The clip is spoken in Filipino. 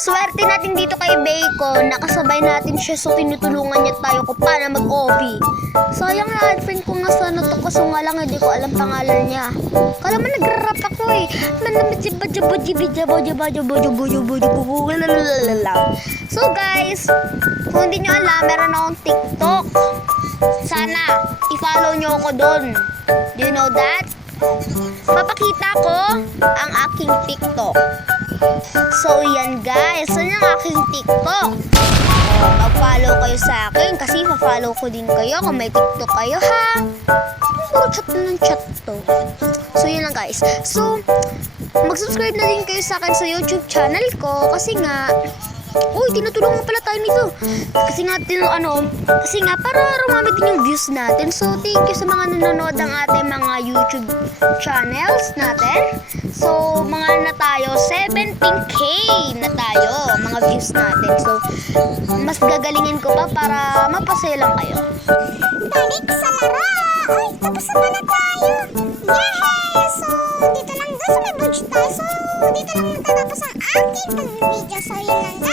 Swerte natin dito kay Bacon, nakasabay natin siya so tinutulungan niya tayo kung paano mag-OB. Sayang na friend ko nga sana to kaso nga lang hindi ko alam pangalan niya. Kala mo nag-rap ako eh. So guys, kung hindi nyo alam, meron akong TikTok. Sana, i-follow nyo ako doon. Do you know that? Papakita ko ang aking TikTok. So yan guys, yan ang aking TikTok. Mag-follow kayo sa akin kasi pa-follow ko din kayo kung may TikTok kayo ha. Puro chat na ng chat to. So, yun lang guys. So, mag-subscribe na din kayo sa akin sa YouTube channel ko kasi nga, uy, tinutulungan pala tayo nito. Kasi nga, para rumami din yung views natin. So, thank you sa mga nanonood ng ating mga YouTube channels natin. So, mga na tayo, 17K na tayo, mga views natin. So, mas gagalingin ko pa para mapasaya lang kayo. Balik sa laro! Uy, tapos na pala tayo! Yehey! So, dito lang doon sa may bridge tayo. So, dito lang natatapos ang aking video. So, yun lang